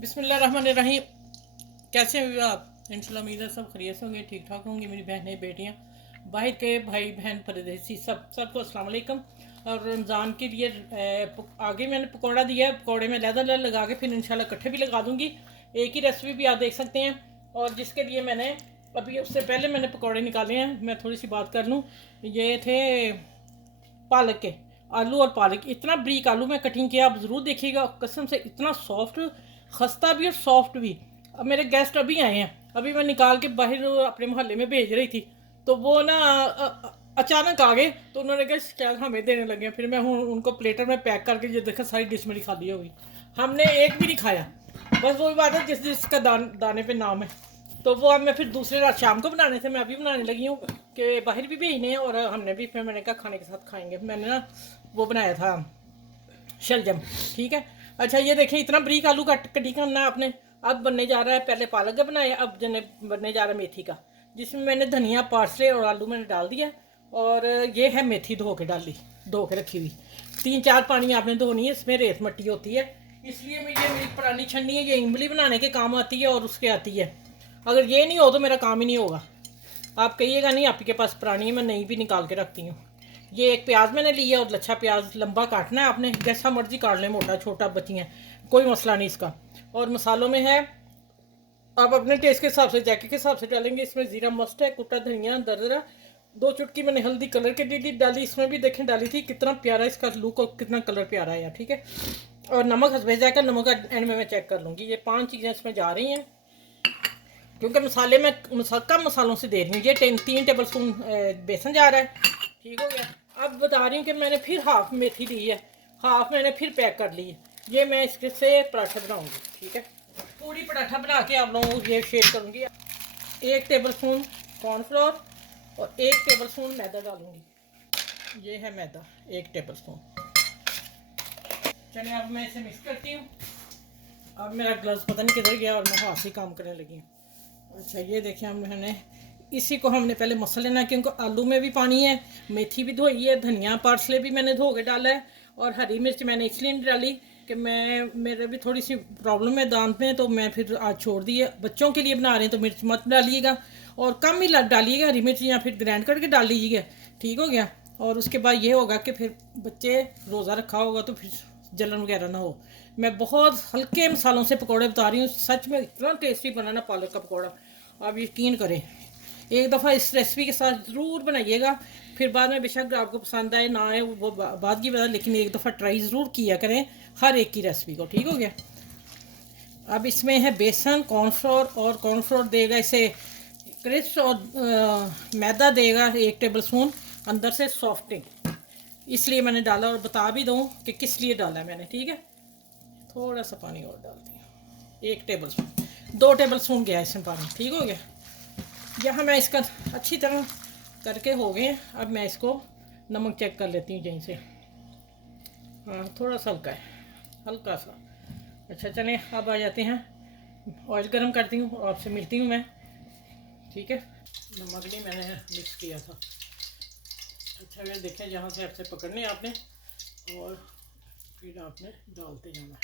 बिस्मिल्लाहिर्रहमानिर्रहीम। कैसे हुए आप? इंशाल्लाह उम्मीद है सब खैरियत से होंगे, ठीक ठाक होंगे। मेरी बहनें बेटियां, बाहर के भाई बहन परदेसी सबको अस्सलाम वालेकुम। और रमज़ान के लिए आगे मैंने पकौड़ा दिया है। पकौड़े में लहदा लगा के फिर इंशाल्लाह इकट्ठे भी लगा दूंगी। एक ही रेसिपी भी आप देख सकते हैं। और जिसके लिए मैंने अभी उससे पहले मैंने पकौड़े निकाले हैं। मैं थोड़ी सी बात कर लूँ। ये थे पालक के, आलू और पालक। इतना ब्रीक आलू में कटिंग किया, आप ज़रूर देखिएगा। कसम से इतना सॉफ्ट, खस्ता भी और सॉफ्ट भी। अब मेरे गेस्ट अभी आए हैं, अभी मैं निकाल के बाहर अपने मोहल्ले में भेज रही थी, तो वो ना अचानक आ गए, तो उन्होंने कहा क्या हमें देने लगे। फिर मैं उनको प्लेटर में पैक करके, ये देखा सारी डिश मेरी खाली होगी। हमने एक भी नहीं खाया। बस वही बात है, जिस जिसका दाने पे नाम है। तो वो अब मैं फिर दूसरे रात शाम को बनाने थे, मैं अभी बनाने लगी हूँ कि बाहर भी भेजने हैं। और हमने भी, फिर मैंने कहा खाने के साथ खाएंगे। मैंने ना वो बनाया था शलजम। ठीक है। अच्छा ये देखें, इतना बरीक आलू कटी करना आपने। अब बनने जा रहा है, पहले पालक का बनाया, अब बनने जा रहा है मेथी का, जिसमें मैंने धनिया, पार्सले और आलू मैंने डाल दिया। और ये है मेथी धो के डाली, धो के रखी हुई। 3-4 पानी आपने धोनी है, इसमें रेत मट्टी होती है। इसलिए ये मेरी पुरानी छन्नी है, ये इमली बनाने के काम आती है और उसके आती है। अगर ये नहीं हो तो मेरा काम ही नहीं होगा। आप कहिएगा नहीं आपके पास पुरानी है, मैं नई भी निकाल के रखती हूँ। ये एक प्याज मैंने लिया, और लच्छा प्याज लंबा काटना है आपने, जैसा मर्जी काट लें, मोटा छोटा बचियाँ, कोई मसला नहीं इसका। और मसालों में है, आप अपने टेस्ट के हिसाब से, जायके के हिसाब से डालेंगे। इसमें जीरा मस्ट है, कुटा धनिया दरदरा, 2 चुटकी मैंने हल्दी कलर के लिए डाली। इसमें भी देखें डाली थी, कितना प्यारा इसका लुक और कितना कलर प्यारा है यार। ठीक है। और नमक हसबे जायका, नमक एंड में मैं चेक कर लूँगी। ये 5 चीज़ें इसमें जा रही हैं, क्योंकि मसाले में कम मसालों से दे रही हूँ। ये 3 टेबल स्पून बेसन जा रहा है। ठीक हो गया। अब बता रही हूँ कि मैंने फिर हाफ मेथी ली है, हाफ मैंने फिर पैक कर ली है। ये मैं इसके से पराठा बनाऊँगी। ठीक है। पूरी पराठा बना के आप लोगों को ये शेयर करूँगी। 1 टेबल स्पून कॉर्नफ्लोर और 1 टेबल स्पून मैदा डालूँगी। ये है मैदा, 1 टेबल स्पून। चलिए अब मैं इसे मिक्स करती हूँ। अब मेरा ग्लव्स पता नहीं किधर गया और मैं हाथ से काम करने लगी हूँ। अच्छा ये देखें, हमने इसी को हमने पहले मसल लेना, क्योंकि आलू में भी पानी है, मेथी भी धोई है, धनिया पार्सले भी मैंने धो के डाला है। और हरी मिर्च मैंने इसलिए नहीं डाली कि मेरे भी थोड़ी सी प्रॉब्लम है दांत में, तो मैं फिर आज छोड़ दी है। बच्चों के लिए बना रहे हैं तो मिर्च मत डालिएगा, और कम ही डालिएगा हरी मिर्च, या फिर ग्राइंड करके डाल लीजिएगा। ठीक हो गया। और उसके बाद ये होगा कि फिर बच्चे रोज़ा रखा होगा तो फिर जलन वगैरह ना हो। मैं बहुत हल्के मसालों से पकौड़े बता रही हूँ, सच में इतना टेस्टी बना ना पालक का पकौड़ा, आप यकीन करें। एक दफ़ा इस रेसिपी के साथ ज़रूर बनाइएगा। फिर बाद में बेशक आपको पसंद आए ना आए वो बात की बात है, लेकिन एक दफ़ा ट्राई ज़रूर किया करें हर एक की रेसिपी को। ठीक हो गया। अब इसमें है बेसन, कॉर्नफ्लोर, और कॉर्नफ्लोर देगा इसे क्रिस्प, और मैदा देगा 1 टेबल स्पून अंदर से सॉफ्टिंग। इसलिए मैंने डाला, और बता भी दूँ कि किस लिए डाला है मैंने। ठीक है। थोड़ा सा पानी और डाल दिया, 1 टेबल स्पून, 2 टेबल स्पून गया इसमें पानी। ठीक हो गया। यहाँ मैं इसका अच्छी तरह करके हो गए। अब मैं इसको नमक चेक कर लेती हूँ यहीं से। हाँ थोड़ा सा हल्का है, हल्का सा। अच्छा चलें, अब आ जाते हैं, ऑयल गर्म करती हूँ और आपसे मिलती हूँ मैं। ठीक है। नमक नहीं मैंने मिक्स किया था। अच्छा ये देखें, जहाँ से आपसे पकड़ने आपने, और फिर आपने डालते जाना।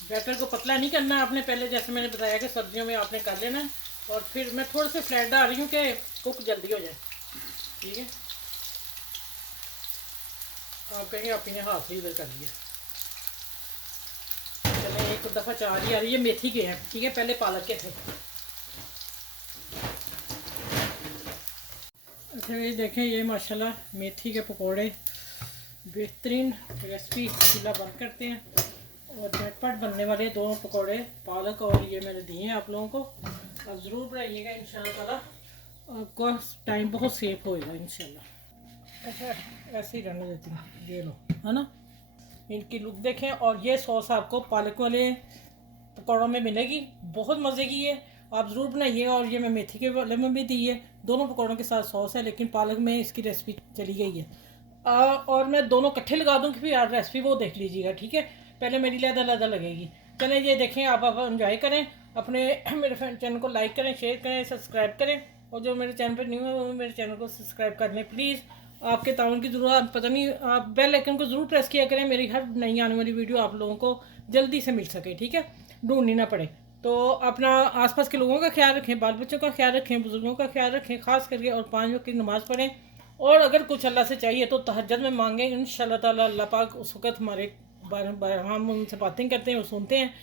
बैटर को पतला नहीं करना आपने, पहले जैसे मैंने बताया कि सब्जियों में आपने कर लेना है। और फिर मैं थोड़े से फ्लैट डाल रही हूँ कि कुक जल्दी हो जाए। ठीक है। आप कहेंगे आपने हाथ से इधर कर लिया। चले एक दफ़ा चार ही आ रही है। मेथी के हैं, ठीक है, पहले पालक के थे। अच्छा ये देखें, ये माशाल्लाह मेथी के पकोड़े बेहतरीन रेसिपी चूल्हा बंद करते हैं, और झटपट बनने वाले 2 पकोड़े पालक और ये मैंने दिए हैं आप लोगों को। आप ज़रूर बनाइएगा, इंशाल्लाह ताला आपको टाइम बहुत सेव होएगा इंशाल्लाह। अच्छा ऐसे ही रहने देती हूँ, ये लो, है ना। इनकी लुक देखें, और ये सॉस आपको पालक वाले पकौड़ों में मिलेगी, बहुत मज़े की है। आप ज़रूर बनाइएगा। और ये मैं मेथी के वाले में भी दी है, दोनों पकौड़ों के साथ सॉस है, लेकिन पालक में इसकी रेसिपी चली गई है। और मैं दोनों इकट्ठे लगा दूँगी, फिर आप रेसिपी वो देख लीजिएगा। ठीक है। पहले मेरी लहदा लहदा लगेगी। चलें ये देखें, आप इंजॉय करें अपने मेरे चैनल को लाइक करें, शेयर करें, सब्सक्राइब करें। और जो मेरे चैनल पर न्यू है वो मेरे चैनल को सब्सक्राइब कर लें प्लीज़। आपके ताउन की ज़रूरत, पता नहीं, आप बेल आइकन को ज़रूर प्रेस किया करें, मेरी हर नई आने वाली वीडियो आप लोगों को जल्दी से मिल सके, ठीक है, ढूंढनी ना पड़े। तो अपना आसपास के लोगों का ख्याल रखें, बाल बच्चों का ख्याल रखें, बुज़ुर्गों का ख्याल रखें ख़ास करके, और 5 वक्त की नमाज़ पढ़ें। और अगर कुछ अल्लाह से चाहिए तो तहज्जुद में मांगें, इंशाअल्लाह ताला अल्लाह पाक उस वक़्त हमारे हम उनसे बातें करते हैं, वो सुनते हैं।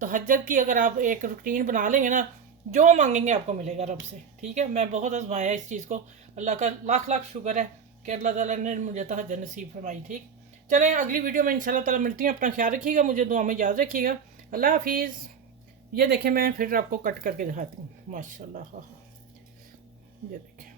तहज्जुद की अगर आप एक रूटीन बना लेंगे ना, जो मांगेंगे आपको मिलेगा रब से, ठीक है। मैं बहुत आजमाया इस चीज़ को, अल्लाह का लाख लाख शुक्र है कि अल्लाह ताला ने मुझे तहज्जुद नसीब फरमाई, ठीक। चलें, अगली वीडियो में इंशाल्लाह ताला मिलती हूँ। अपना ख्याल रखिएगा, मुझे दुआ में याद रखिएगा। अल्लाह हाफिज़। ये देखें, मैं फिर आपको कट करके दिखाती हूँ, माशाल्लाह, ये देखें।